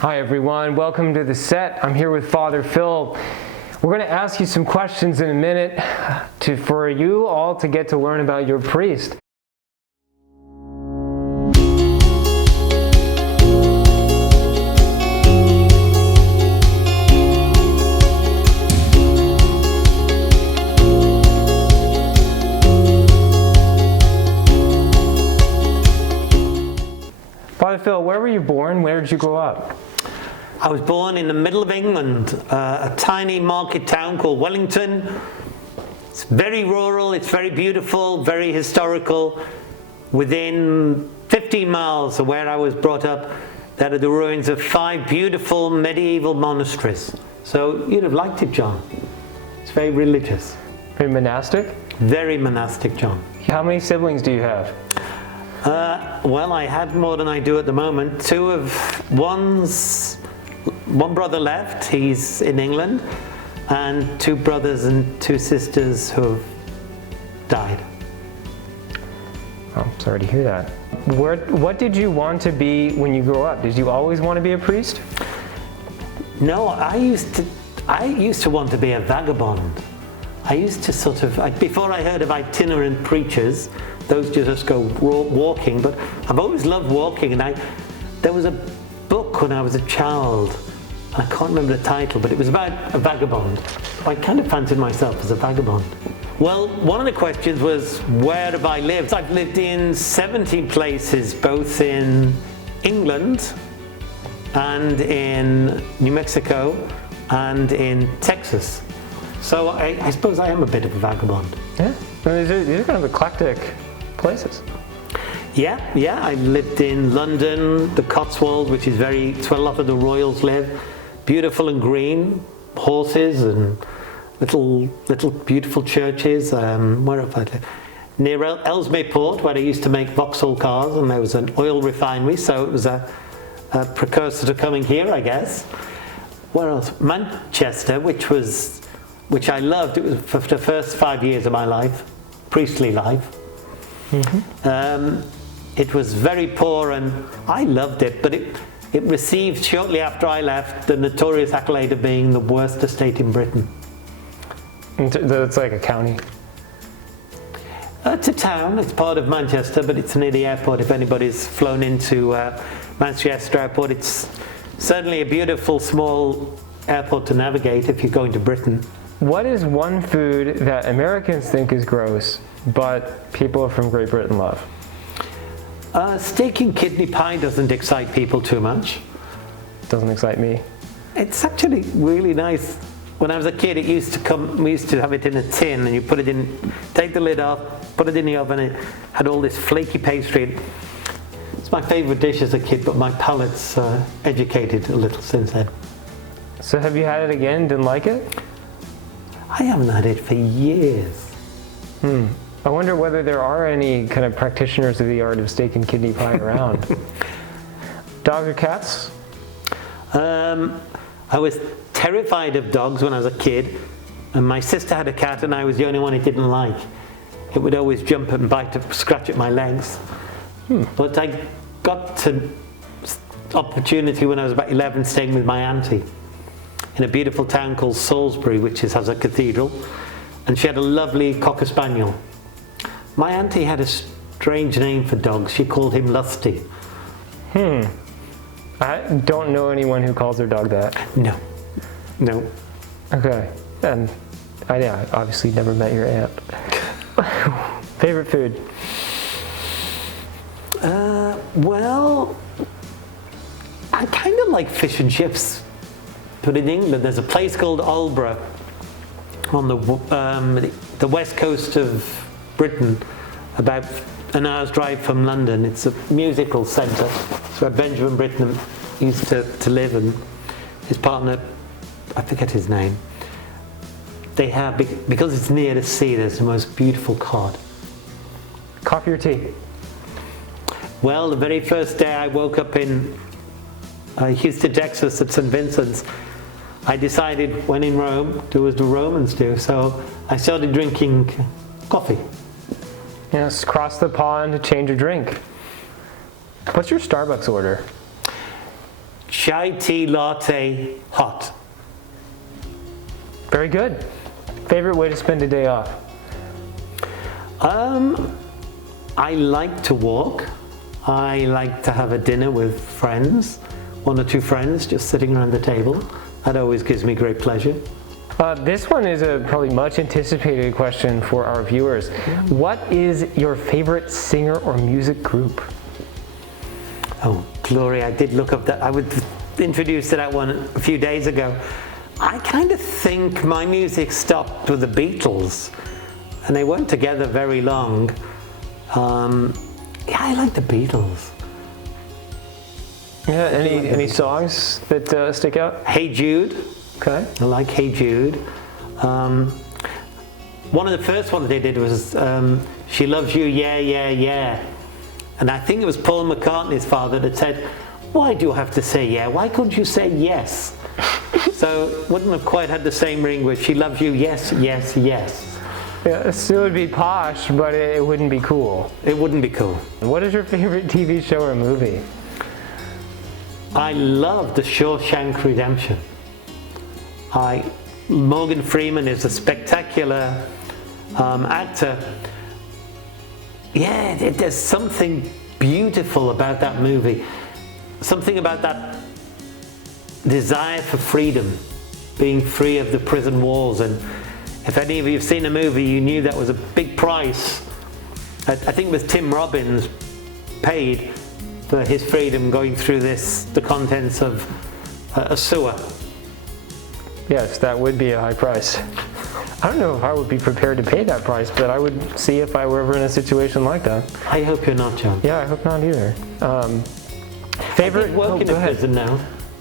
Hi everyone, welcome to the set. I'm here with Father Phil. We're going to ask you some questions in a minute for you all to get to learn about your priest. Father Phil, where were you born? Where did you grow up? I was born in the middle of England, a tiny market town called Wellington. It's very rural, it's very beautiful, very historical. Within 15 miles of where I was brought up, there are the ruins of 5 beautiful medieval monasteries. So you'd have liked it, John. It's very religious. Very monastic? Very monastic, John. How many siblings do you have? Well, I had more than I do at the moment. One brother left, he's in England, and 2 brothers and 2 sisters who have died. Oh, I'm sorry to hear that. What did you want to be when you grew up? Did you always want to be a priest? No, I used to want to be a vagabond. I used to before I heard of itinerant preachers, those just go walking, but I've always loved walking, and there was a book when I was a child, and I can't remember the title, but it was about a vagabond. I kind of fancied myself as a vagabond. Well, one of the questions was, where have I lived? I've lived in 70 places, both in England and in New Mexico and in Texas. So I suppose I am a bit of a vagabond. Yeah, these are kind of eclectic places. Yeah, I lived in London, the Cotswolds, which is it's where a lot of the royals live. Beautiful and green, horses and little beautiful churches. Where have I lived? Near Ellesmere Port, where they used to make Vauxhall cars, and there was an oil refinery, so it was a precursor to coming here, I guess. Where else? Manchester, which I loved. It was for the first 5 years of my life, priestly life. Mm-hmm. It was very poor, and I loved it, but it received, shortly after I left, the notorious accolade of being the worst estate in Britain. It's like a county? It's a town, it's part of Manchester, but it's near the airport. If anybody's flown into Manchester Airport, it's certainly a beautiful small airport to navigate if you're going to Britain. What is one food that Americans think is gross, but people from Great Britain love? Steak and kidney pie doesn't excite people too much. Doesn't excite me. It's actually really nice. When I was a kid, we used to have it in a tin, and you put it in, take the lid off, put it in the oven, and it had all this flaky pastry. It's my favorite dish as a kid, but my palate's educated a little since then. So have you had it again, didn't like it? I haven't had it for years. I wonder whether there are any kind of practitioners of the art of steak and kidney pie around. Dogs or cats? I was terrified of dogs when I was a kid, and my sister had a cat, and I was the only one it didn't like. It would always jump and scratch at my legs. But I got to opportunity when I was about 11, staying with my auntie in a beautiful town called Salisbury, which has a cathedral, and she had a lovely Cocker Spaniel. My auntie had a strange name for dogs. She called him Lusty. I don't know anyone who calls their dog that. No. Okay. And I obviously never met your aunt. Favorite food? Well, I kind of like fish and chips. But in England, there's a place called Aldeburgh on the west coast of Britain, about an hour's drive from London. It's a musical centre. It's where Benjamin Britten used to live, and his partner, I forget his name. They have, because it's near the sea, there's the most beautiful cod. Coffee or tea? Well, the very first day I woke up in Houston, Texas at St. Vincent's, I decided, when in Rome, do as the Romans do. So I started drinking coffee. Yes, cross the pond, change your drink. What's your Starbucks order? chai tea latte hot. Very good. Favorite way to spend a day off? I like to walk. I like to have a dinner with friends, 1 or 2 friends just sitting around the table. That always gives me great pleasure. This one is a probably much anticipated question for our viewers. What is your favorite singer or music group? Oh, glory, I did look up that. I would introduce that one a few days ago. I kind of think my music stopped with the Beatles, and they weren't together very long. Yeah, I like the Beatles. Yeah, any songs that stick out? Hey Jude. Okay. I like Hey Jude. One of the first ones they did was She Loves You, Yeah, Yeah, Yeah. And I think it was Paul McCartney's father that said, why do you have to say yeah? Why couldn't you say yes? So wouldn't have quite had the same ring with She Loves You, yes, yes, yes. Yeah, so it would be posh, but it wouldn't be cool. It wouldn't be cool. What is your favorite TV show or movie? I love The Shawshank Redemption. Morgan Freeman is a spectacular actor. Yeah, there's something beautiful about that movie. Something about that desire for freedom, being free of the prison walls. And if any of you have seen a movie, you knew that was a big price. I think it was Tim Robbins paid for his freedom going through the contents of a sewer. Yes, that would be a high price. I don't know if I would be prepared to pay that price, but I would see if I were ever in a situation like that. I hope you're not, John. Yeah, I hope not either. Favorite? I did work in a prison now.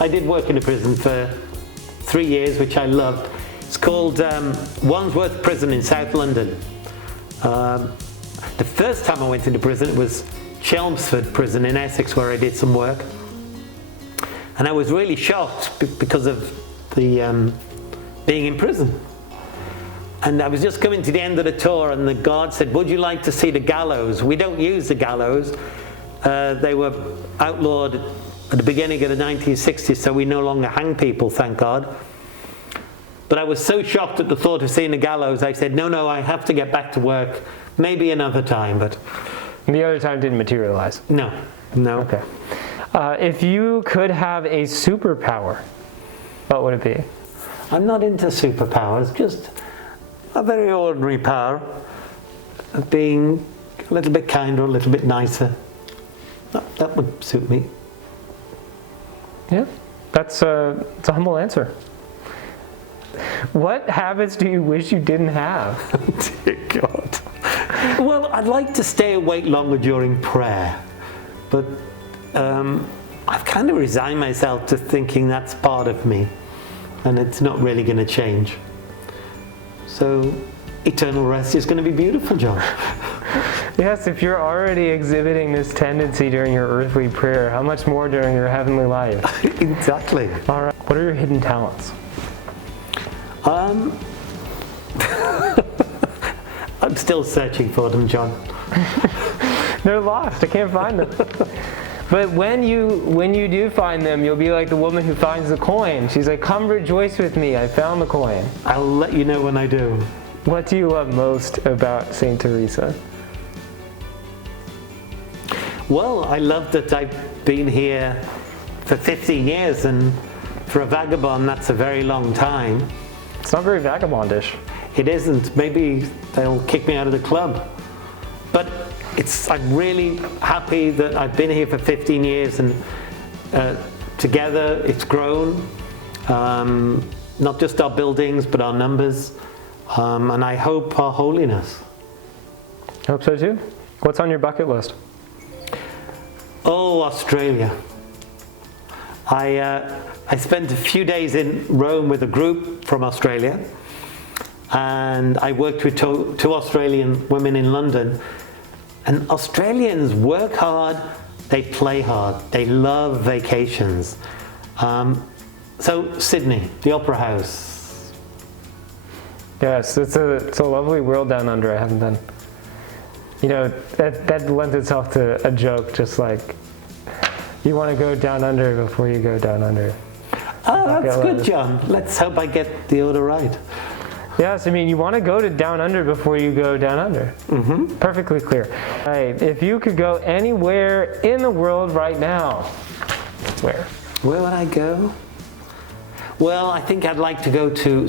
I did work in a prison for 3 years, which I loved. It's called Wandsworth Prison in South London. The first time I went into prison, it was Chelmsford Prison in Essex, where I did some work. And I was really shocked because of the being in prison. And I was just coming to the end of the tour, and the guard said, would you like to see the gallows? We don't use the gallows. They were outlawed at the beginning of the 1960s, so we no longer hang people, thank God. But I was so shocked at the thought of seeing the gallows, I said, no, I have to get back to work. Maybe another time, but... The other time didn't materialize? No. Okay. If you could have a superpower, what would it be? I'm not into superpowers, just a very ordinary power of being a little bit kinder, a little bit nicer. That would suit me. Yeah, that's it's a humble answer. What habits do you wish you didn't have? Dear God. Well, I'd like to stay awake longer during prayer, but I've kind of resigned myself to thinking that's part of me, and it's not really going to change. So, eternal rest is going to be beautiful, John. Yes, if you're already exhibiting this tendency during your earthly prayer, how much more during your heavenly life? Exactly. All right. What are your hidden talents? I'm still searching for them, John. They're lost. I can't find them. But when you do find them, you'll be like the woman who finds the coin. She's like, come rejoice with me, I found the coin. I'll let you know when I do. What do you love most about St. Teresa? Well, I love that I've been here for 15 years, and for a vagabond, that's a very long time. It's not very vagabondish. It isn't. Maybe they'll kick me out of the club. But I'm really happy that I've been here for 15 years, and together it's grown. Not just our buildings, but our numbers. And I hope our holiness. I hope so too. What's on your bucket list? Oh, Australia. I spent a few days in Rome with a group from Australia, and I worked with two Australian women in London. And Australians work hard, they play hard, they love vacations. So Sydney, the Opera House. Yes, it's a lovely world down under. I haven't been. You know, that lends itself to a joke, just like You want to go down under before you go down under. Oh, that's good, John. Let's hope I get the order right. Yes, I mean, you want to go to down under before you go down under. Mm-hmm. Perfectly clear. All right, if you could go anywhere in the world right now, where? Where would I go? Well, I think I'd like to go to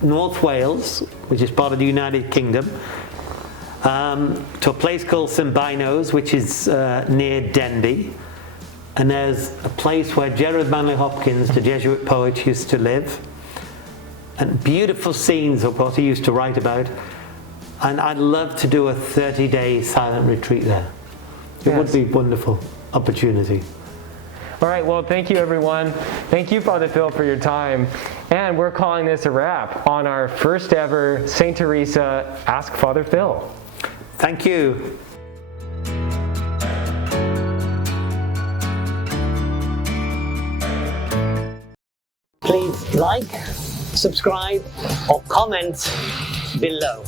North Wales, which is part of the United Kingdom, to a place called St Bynos, which is near Denbigh. And there's a place where Gerard Manley Hopkins, the Jesuit poet, used to live. And beautiful scenes of what he used to write about. And I'd love to do a 30-day silent retreat there. It would be a wonderful opportunity. All right, well, thank you, everyone. Thank you, Father Phil, for your time. And we're calling this a wrap on our first ever St. Teresa Ask Father Phil. Thank you. Please like, subscribe, or comment below.